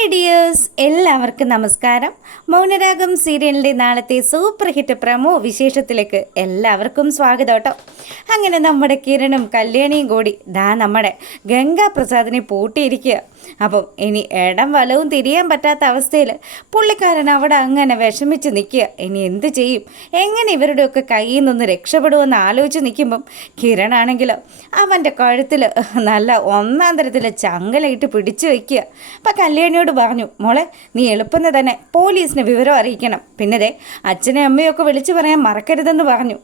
Hi dears, എല്ലാവർക്കും നമസ്കാരം. മൗനരാഗം സീരിയലിൻ്റെ നാളത്തെ സൂപ്പർ ഹിറ്റ് പ്രമോ വിശേഷത്തിലേക്ക് എല്ലാവർക്കും സ്വാഗതം കേട്ടോ. അങ്ങനെ നമ്മുടെ കിരണും കല്യാണിയും കൂടി നമ്മുടെ ഗംഗാപ്രസാദിനെ പൂട്ടിയിരിക്കുക. അപ്പം ഇനി ഇടം വലവും തിരിയാൻ പറ്റാത്ത അവസ്ഥയിൽ പുള്ളിക്കാരൻ അവിടെ അങ്ങനെ വിഷമിച്ച് നിൽക്കുക. ഇനി എന്ത് ചെയ്യും, എങ്ങനെ ഇവരുടെയൊക്കെ കയ്യിൽ നിന്ന് രക്ഷപ്പെടുമെന്ന് ആലോചിച്ച് നിൽക്കുമ്പം കിരണാണെങ്കിലോ അവൻ്റെ കഴുത്തിൽ നല്ല ഒന്നാം തരത്തിൽ ചങ്ങലയിട്ട് പിടിച്ചു വയ്ക്കുക. അപ്പം കല്യാണിയോട് പറഞ്ഞു, മോളെ നീ എളുപ്പം തന്നെ പോലീസിന് വിവരം അറിയിക്കണം, പിന്നെ ദേ അച്ഛനും അമ്മയൊക്കെ വിളിച്ചു പറയാൻ മറക്കരുതെന്ന് പറഞ്ഞു.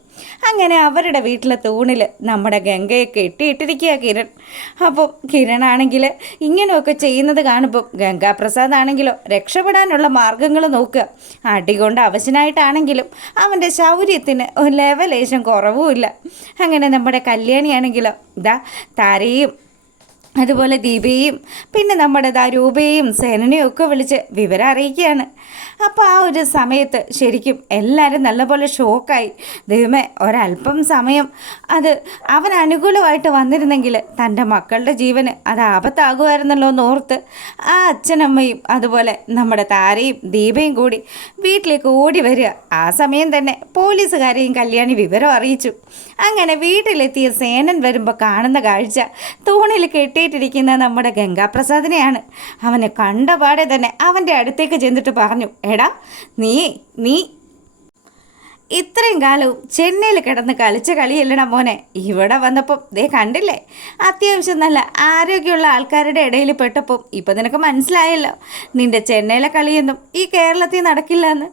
അങ്ങനെ അവരുടെ വീട്ടിലെ തൂണിൽ നമ്മുടെ ഗംഗയെ കെട്ടിയിട്ടിരിക്കുക കിരൺ. അപ്പോൾ കിരണാണെങ്കിൽ ഇങ്ങനെയൊക്കെ ചെയ്യുന്നത് കാണുമ്പോൾ ഗംഗാപ്രസാദ് ആണെങ്കിലോ രക്ഷപ്പെടാനുള്ള മാർഗങ്ങൾ നോക്കുക. അടികൊണ്ട് അവശനായിട്ടാണെങ്കിലും അവൻ്റെ ശൗര്യത്തിന് ഒരു ലെവലേശം കുറവുമില്ല. അങ്ങനെ നമ്മുടെ കല്യാണിയാണെങ്കിലോ താരയും അതുപോലെ ദീപയും പിന്നെ നമ്മുടെ രൂപയും സേനനെയും ഒക്കെ വിളിച്ച് വിവരം അറിയിക്കുകയാണ്. അപ്പോൾ ആ ഒരു സമയത്ത് ശരിക്കും എല്ലാവരും നല്ലപോലെ ഷോക്കായി. ദൈവമേ, ഒരല്പം സമയം അത് അവൻ അനുകൂലമായിട്ട് വന്നിരുന്നെങ്കിൽ തൻ്റെ മക്കളുടെ ജീവന് അത് ആപത്താകുമായിരുന്നല്ലോ എന്നോർത്ത് ആ അച്ഛനമ്മയും അതുപോലെ നമ്മുടെ താരയും ദീപയും കൂടി വീട്ടിലേക്ക് ഓടി വരിക. ആ സമയം തന്നെ പോലീസുകാരെയും കല്യാണി വിവരം അറിയിച്ചു. അങ്ങനെ വീട്ടിലെത്തിയ സേനൻ വരുമ്പോൾ കാണുന്ന കാഴ്ച തൂണിൽ കെട്ടിയിട്ടിരിക്കുന്ന നമ്മുടെ ഗംഗാപ്രസാദിനെയാണ്. അവനെ കണ്ടപാടെ തന്നെ അവൻ്റെ അടുത്തേക്ക് ചെന്നിട്ട് പറഞ്ഞു, എടാ നീ ഇത്രയും കാലവും ചെന്നൈയിൽ കിടന്ന് കളിച്ച കളിയല്ലടാ മോനെ. ഇവിടെ വന്നപ്പം കണ്ടില്ലേ, അത്യാവശ്യം നല്ല ആരോഗ്യമുള്ള ആൾക്കാരുടെ ഇടയിൽ പെട്ടപ്പം ഇപ്പം നിനക്ക് മനസ്സിലായല്ലോ നിൻ്റെ ചെന്നൈയിലെ കളിയൊന്നും ഈ കേരളത്തിൽ നടക്കില്ല എന്ന്.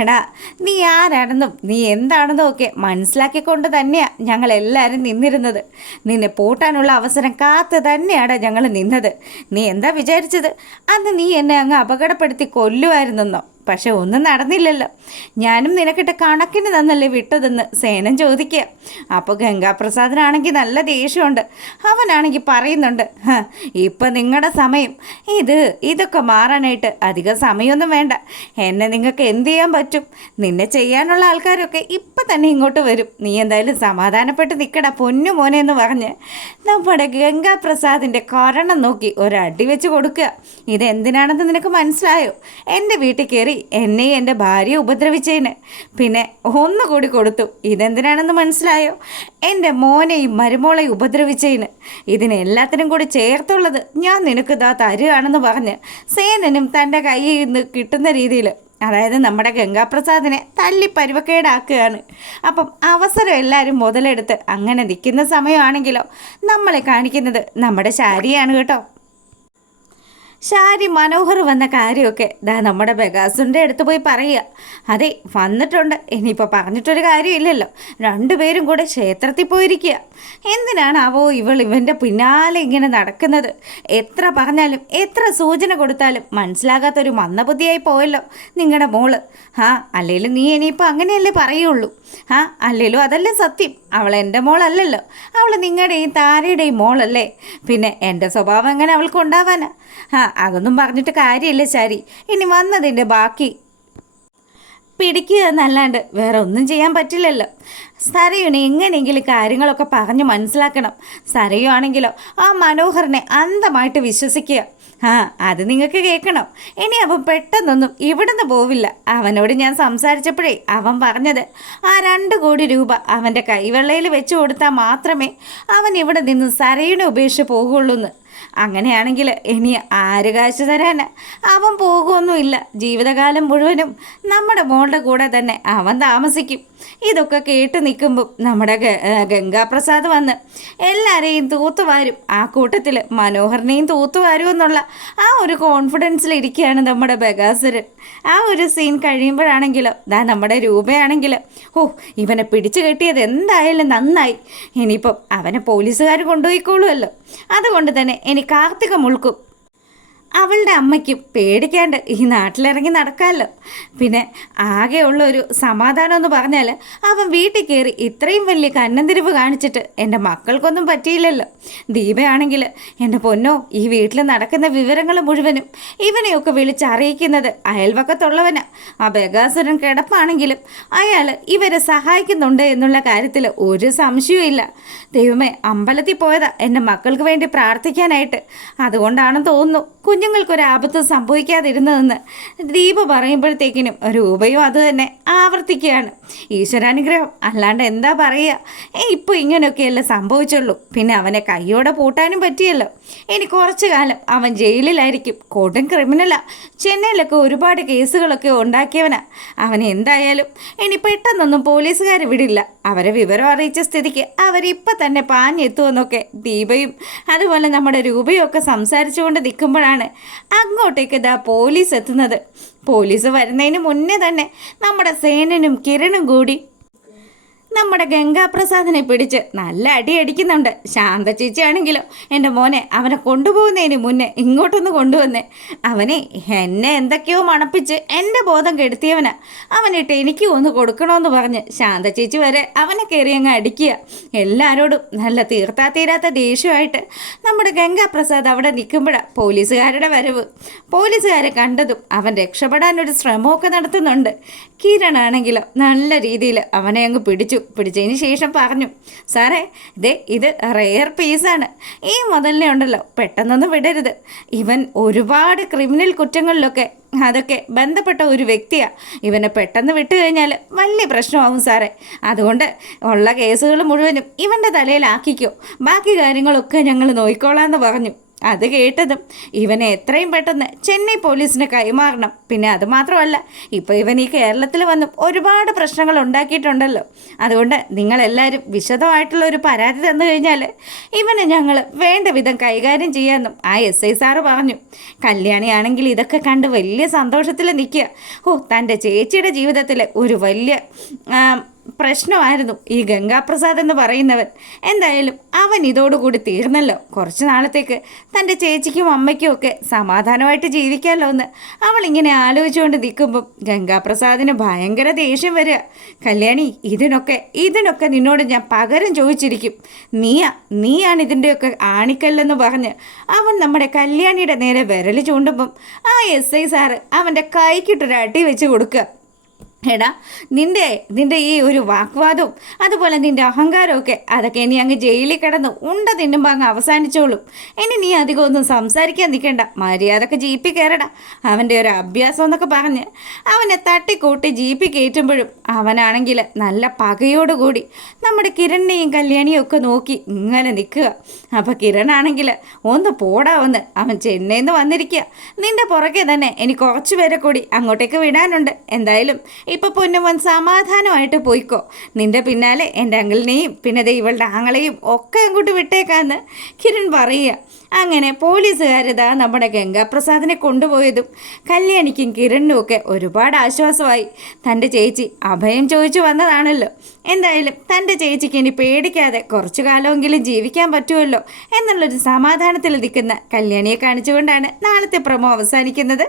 എടാ, നീ ആരാണെന്നും നീ എന്താണെന്നും ഒക്കെ മനസ്സിലാക്കിക്കൊണ്ട് തന്നെയാണ് ഞങ്ങളെല്ലാവരും നിന്നിരുന്നത്. നിന്നെ പൂട്ടാനുള്ള അവസരം കാത്ത് തന്നെയാണ് ഞങ്ങൾ നിന്നത്. നീ എന്താ വിചാരിച്ചത്, അന്ന് നീ എന്നെ അങ്ങ് അപകടപ്പെടുത്തി കൊല്ലുമായിരുന്നെന്നോ? പക്ഷെ ഒന്നും നടന്നില്ലല്ലോ. ഞാനും നിനക്കിട്ട് കണക്കിന് തന്നല്ലേ വിട്ടതെന്ന് സേനൻ ചോദിക്കുക. അപ്പോൾ ഗംഗാപ്രസാദിനാണെങ്കിൽ നല്ല ദേഷ്യമുണ്ട്. അവനാണെങ്കിൽ പറയുന്നുണ്ട്, ഇപ്പം നിങ്ങളുടെ സമയം ഇതൊക്കെ മാറാനായിട്ട് അധികം സമയമൊന്നും വേണ്ട. എന്നെ നിങ്ങൾക്ക് എന്ത് ചെയ്യാൻ പറ്റും? നിന്നെ ചെയ്യാനുള്ള ആൾക്കാരൊക്കെ ഇപ്പം തന്നെ ഇങ്ങോട്ട് വരും. നീ എന്തായാലും സമാധാനപ്പെട്ട് നിൽക്കട പൊന്നു മോനെ എന്ന് പറഞ്ഞ് നമ്മുടെ ഗംഗാപ്രസാദിൻ്റെ കാരണം നോക്കി ഒരടി വെച്ച് കൊടുക്കുക. ഇതെന്തിനാണെന്ന് നിനക്ക് മനസ്സിലായോ? എൻ്റെ വീട്ടിൽ കയറി എന്നെയും എൻ്റെ ഭാര്യയെ ഉപദ്രവിച്ചതിന് പിന്നെ ഒന്നുകൂടി കൊടുത്തു. ഇതെന്തിനാണെന്ന് മനസ്സിലായോ? എൻ്റെ മോനെയും മരുമോളെയും ഉപദ്രവിച്ചതിന്. ഇതിനെല്ലാത്തിനും കൂടി ചേർത്തുള്ളത് ഞാൻ നിനക്ക് തരുകയാണെന്ന് പറഞ്ഞ് സേനനും തൻ്റെ കയ്യിൽ നിന്ന് കിട്ടുന്ന രീതിയിൽ, അതായത് നമ്മുടെ ഗംഗാപ്രസാദിനെ തല്ലി പരുവക്കേടാക്കുകയാണ്. അപ്പം അവസരം എല്ലാവരും മുതലെടുത്ത് അങ്ങനെ നിൽക്കുന്ന സമയമാണെങ്കിലോ നമ്മളെ കാണിക്കുന്നത് നമ്മുടെ ശാരിയാണ് കേട്ടോ. ശാരി മനോഹർ വന്ന കാര്യമൊക്കെ നമ്മുടെ ബഗാസുൻ്റെ അടുത്ത് പോയി പറയുക. അതെ, വന്നിട്ടുണ്ട്, ഇനിയിപ്പോൾ പറഞ്ഞിട്ടൊരു കാര്യമില്ലല്ലോ. രണ്ടുപേരും കൂടെ ക്ഷേത്രത്തിൽ പോയിരിക്കുക. എന്തിനാണാവോ ഇവൻ്റെ പിന്നാലെ ഇങ്ങനെ നടക്കുന്നത്? എത്ര പറഞ്ഞാലും എത്ര സൂചന കൊടുത്താലും മനസ്സിലാകാത്തൊരു മന്ദബുദ്ധിയായി പോയല്ലോ നിങ്ങളുടെ മോള്. അല്ലേലും നീ ഇനിയിപ്പോൾ അങ്ങനെയല്ലേ പറയുള്ളൂ. അല്ലേലും അതല്ലേ സത്യം. അവൾ എൻ്റെ മോളല്ലല്ലോ, അവൾ നിങ്ങളുടെയും താരയുടെയും മോളല്ലേ. പിന്നെ എൻ്റെ സ്വഭാവം എങ്ങനെ അവൾക്ക് ഉണ്ടാവാനാ? അതൊന്നും പറഞ്ഞിട്ട് കാര്യമില്ല ശാരി. ഇനി വന്നതിൻ്റെ ബാക്കി പിടിക്കുക എന്നല്ലാണ്ട് വേറെ ഒന്നും ചെയ്യാൻ പറ്റില്ലല്ലോ. സരയുനെ എങ്ങനെയെങ്കിലും കാര്യങ്ങളൊക്കെ പറഞ്ഞ് മനസ്സിലാക്കണം. സരയു ആണെങ്കിലോ ആ മനോഹറിനെ അന്ധമായിട്ട് വിശ്വസിക്കുക. അത് നിങ്ങൾക്ക് കേൾക്കണം. ഇനി അവൻ പെട്ടെന്നൊന്നും ഇവിടുന്ന് പോവില്ല. അവനോട് ഞാൻ സംസാരിച്ചപ്പോഴേ അവൻ പറഞ്ഞത് ആ 2 കോടി രൂപ അവൻ്റെ കൈവെള്ളയിൽ വെച്ച് കൊടുത്താൽ മാത്രമേ അവൻ ഇവിടെ നിന്ന് സരയുനെ ഉപേക്ഷിച്ച് പോകുള്ളൂ എന്ന്. അങ്ങനെയാണെങ്കിൽ ഇനി ആര് കാശ് തരാനാ? അവൻ പോകുമൊന്നുമില്ല. ജീവിതകാലം മുഴുവനും നമ്മുടെ മോളുടെ കൂടെ തന്നെ അവൻ താമസിക്കും. ഇതൊക്കെ കേട്ട് നിൽക്കുമ്പോൾ നമ്മുടെ ഗംഗാപ്രസാദ് വന്ന് എല്ലാവരെയും തൂത്തുവാരും. ആ കൂട്ടത്തിൽ മനോഹറിനെയും തൂത്തുവാരും എന്നുള്ള ആ ഒരു കോൺഫിഡൻസിലിരിക്കുകയാണ് നമ്മുടെ ബഗാസുരൻ. ആ ഒരു സീൻ കഴിയുമ്പോഴാണെങ്കിലോ നമ്മുടെ രൂപയാണെങ്കിലോ ഇവനെ പിടിച്ചു കെട്ടിയത് എന്തായാലും നന്നായി. ഇനിയിപ്പം അവനെ പോലീസുകാർ കൊണ്ടുപോയിക്കോളുമല്ലോ. അതുകൊണ്ട് തന്നെ ഇനി കാർത്തിക മുൾക്കും അവളുടെ അമ്മയ്ക്കും പേടിക്കാണ്ട് ഈ നാട്ടിലിറങ്ങി നടക്കാമല്ലോ. പിന്നെ ആകെയുള്ളൊരു സമാധാനം എന്ന് പറഞ്ഞാൽ അവൻ വീട്ടിൽ കയറി ഇത്രയും വലിയ കണ്ണന്തിരിവ് കാണിച്ചിട്ട് എൻ്റെ മക്കൾക്കൊന്നും പറ്റിയില്ലല്ലോ. ദീപയാണെങ്കിൽ എൻ്റെ പൊന്നോ, ഈ വീട്ടിൽ നടക്കുന്ന വിവരങ്ങൾ മുഴുവനും ഇവനെയൊക്കെ വിളിച്ചറിയിക്കുന്നത് അയൽവക്കത്തുള്ളവനാ. ആ ബഗാസുരൻ കിടപ്പാണെങ്കിലും അയാൾ ഇവരെ സഹായിക്കുന്നുണ്ട് എന്നുള്ള കാര്യത്തിൽ ഒരു സംശയവും ഇല്ല. ദൈവമേ, അമ്പലത്തിൽ പോയതാ എൻ്റെ മക്കൾക്ക് വേണ്ടി പ്രാർത്ഥിക്കാനായിട്ട്. അതുകൊണ്ടാണെന്ന് തോന്നുന്നു കുഞ്ഞു കുഞ്ഞുങ്ങൾക്കൊരാപത്ത് സംഭവിക്കാതിരുന്നതെന്ന് ദീപ പറയുമ്പോഴത്തേക്കിനും രൂപയും അത് തന്നെ ആവർത്തിക്കുകയാണ്. ഈശ്വരാനുഗ്രഹം, അല്ലാണ്ട് എന്താ പറയുക. ഇപ്പോൾ ഇങ്ങനെയൊക്കെയല്ലേ സംഭവിച്ചുള്ളൂ. പിന്നെ അവനെ കയ്യോടെ പൂട്ടാനും പറ്റിയല്ലോ. ഇനി കുറച്ചു കാലം അവൻ ജയിലിലായിരിക്കും. കൊടും ക്രിമിനലാ. ചെന്നൈയിലൊക്കെ ഒരുപാട് കേസുകളൊക്കെ ഉണ്ടാക്കിയവനാ. അവൻ എന്തായാലും ഇനി പെട്ടെന്നൊന്നും പോലീസുകാർ വിടില്ല. അവരെ വിവരം അറിയിച്ച സ്ഥിതിക്ക് അവരിപ്പം തന്നെ പാഞ്ഞെത്തുമെന്നൊക്കെ ദീപയും അതുപോലെ നമ്മുടെ രൂപയും ഒക്കെ സംസാരിച്ചുകൊണ്ട് നിൽക്കുമ്പോഴാണ് അങ്ങോട്ടേക്ക് ഇതാ പോലീസ് എത്തുന്നത്. പോലീസ് വരുന്നതിന് മുന്നേ തന്നെ നമ്മുടെ സേനനും കിരണും കൂടി നമ്മുടെ ഗംഗാപ്രസാദിനെ പിടിച്ച് നല്ല അടി അടിക്കുന്നുണ്ട്. ശാന്ത ചേച്ചിയാണെങ്കിലോ എൻ്റെ മോനെ അവനെ കൊണ്ടുപോകുന്നതിന് മുന്നേ ഇങ്ങോട്ടൊന്ന് കൊണ്ടുവന്നേ. അവനെ എന്നെ എന്തൊക്കെയോ മണപ്പിച്ച് എൻ്റെ ബോധം കെടുത്തിയവനാ. അവനിട്ട് എനിക്ക് ഒന്ന് കൊടുക്കണമെന്ന് പറഞ്ഞ് ശാന്ത ചേച്ചി വരെ അവനെ കയറി അങ്ങ് അടിക്കുക. എല്ലാവരോടും നല്ല തീർത്താ തീരാത്ത ദേഷ്യമായിട്ട് നമ്മുടെ ഗംഗാപ്രസാദ് അവിടെ നിൽക്കുമ്പോഴാണ് പോലീസുകാരുടെ വരവ്. പോലീസുകാരെ കണ്ടതും അവൻ രക്ഷപ്പെടാനൊരു ശ്രമമൊക്കെ നടത്തുന്നുണ്ട്. കിരണാണെങ്കിലോ നല്ല രീതിയിൽ അവനെ അങ്ങ് പിടിച്ചതിന് ശേഷം പറഞ്ഞു, സാറേ ഇത് റെയർ പീസാണ്. ഈ മുതലിനെ ഉണ്ടല്ലോ പെട്ടെന്നൊന്നും വിടരുത്. ഇവൻ ഒരുപാട് ക്രിമിനൽ കുറ്റങ്ങളിലൊക്കെ അതൊക്കെ ബന്ധപ്പെട്ട ഒരു വ്യക്തിയാണ്. ഇവനെ പെട്ടെന്ന് വിട്ടു കഴിഞ്ഞാൽ വലിയ പ്രശ്നമാകും സാറേ. അതുകൊണ്ട് ഉള്ള കേസുകൾ മുഴുവനും ഇവൻ്റെ തലയിലാക്കിക്കോ. ബാക്കി കാര്യങ്ങളൊക്കെ ഞങ്ങൾ നോക്കിക്കോളാമെന്ന് പറഞ്ഞു. അത് കേട്ടതും ഇവനെ എത്രയും പെട്ടെന്ന് ചെന്നൈ പോലീസിന് കൈമാറണം. പിന്നെ അതുമാത്രമല്ല, ഇപ്പോൾ ഇവൻ ഈ കേരളത്തിൽ വന്നും ഒരുപാട് പ്രശ്നങ്ങൾ ഉണ്ടാക്കിയിട്ടുണ്ടല്ലോ. അതുകൊണ്ട് നിങ്ങളെല്ലാവരും വിശദമായിട്ടുള്ള ഒരു പരാതി തന്നു കഴിഞ്ഞാൽ ഇവനെ ഞങ്ങൾ വേണ്ട വിധം കൈകാര്യം ചെയ്യാമെന്നും ആ SI സാറ് പറഞ്ഞു. കല്യാണിയാണെങ്കിൽ ഇതൊക്കെ കണ്ട് വലിയ സന്തോഷത്തിൽ നിൽക്കുക. തൻ്റെ ചേച്ചിയുടെ ജീവിതത്തിൽ ഒരു വലിയ പ്രശ്നമായിരുന്നു ഈ ഗംഗാപ്രസാദ് എന്ന് പറയുന്നവൻ. എന്തായാലും അവൻ ഇതോടുകൂടി തീർന്നല്ലോ. കുറച്ച് നാളത്തേക്ക് തൻ്റെ ചേച്ചിക്കും അമ്മയ്ക്കും ഒക്കെ സമാധാനമായിട്ട് ജീവിക്കാമല്ലോ എന്ന് അവളിങ്ങനെ ആലോചിച്ചുകൊണ്ട് നിൽക്കുമ്പം ഗംഗാപ്രസാദിന് ഭയങ്കര ദേഷ്യം വരിക. കല്യാണി, ഇതിനൊക്കെ നിന്നോട് ഞാൻ പകരം ചോദിച്ചിരിക്കും. നീയാണ് ഇതിൻ്റെയൊക്കെ ആണിക്കല്ലെന്ന് പറഞ്ഞ് അവൻ നമ്മുടെ കല്യാണിയുടെ നേരെ വിരൽ ചൂണ്ടുമ്പം ആ SI സാറ് അവൻ്റെ കൈക്കിട്ടൊരു അടി വെച്ച് കൊടുക്കുക. എടാ, നിന്റെ ഈ ഒരു വാഗ്വാദവും അതുപോലെ നിന്റെ അഹങ്കാരമൊക്കെ അതൊക്കെ ഇനി അങ്ങ് ജയിലിൽ കിടന്നു ഉണ്ട തിന്നുമ്പോൾ അങ്ങ് അവസാനിച്ചോളും. ഇനി നീ അധികം ഒന്നും സംസാരിക്കാൻ നിൽക്കണ്ട. മര്യാദക്ക് ജീപ്പിൽ കയറടാ. അവൻ്റെ ഒരു അഭ്യാസം എന്നൊക്കെ പറഞ്ഞ് അവനെ തട്ടിക്കൂട്ടി ജീപ്പിൽ കയറ്റുമ്പോഴും അവനാണെങ്കിൽ നല്ല പകയോടുകൂടി നമ്മുടെ കിരണിനെയും കല്യാണിയും ഒക്കെ നോക്കി ഇങ്ങനെ നിൽക്കുക. അപ്പോൾ കിരണാണെങ്കിൽ ഒന്ന് പോടാവെന്ന് അവൻ ചെന്നൈയിൽ നിന്ന് വന്നിരിക്കുക. നിന്റെ പുറകെ തന്നെ ഇനി കുറച്ച് പേരെ കൂടി അങ്ങോട്ടേക്ക് വിടാനുണ്ട്. എന്തായാലും ഇപ്പോൾ പൊന്നുമോൻ സമാധാനമായിട്ട് പോയിക്കോ. നിന്റെ പിന്നാലെ എൻ്റെ അങ്കിളിനെയും പിന്നെ ഇവളുടെ ആങ്ങളെയും ഒക്കെ അങ്ങോട്ട് വിട്ടേക്കാന്ന് കിരൺ പറയുക. അങ്ങനെ പോലീസുകാരിതാ നമ്മുടെ ഗംഗാപ്രസാദിനെ കൊണ്ടുപോയതും കല്യാണിക്കും കിരണിനും ഒക്കെ ഒരുപാട് ആശ്വാസമായി. തൻ്റെ ചേച്ചി അഭയം ചോദിച്ചു വന്നതാണല്ലോ. എന്തായാലും തൻ്റെ ചേച്ചിക്ക് ഇനി പേടിക്കാതെ കുറച്ചു കാലമെങ്കിലും ജീവിക്കാൻ പറ്റുമല്ലോ എന്നുള്ളൊരു സമാധാനത്തിൽ നിൽക്കുന്ന കല്യാണിയെ കാണിച്ചുകൊണ്ടാണ് നാളത്തെ പ്രൊമോ അവസാനിക്കുന്നത്.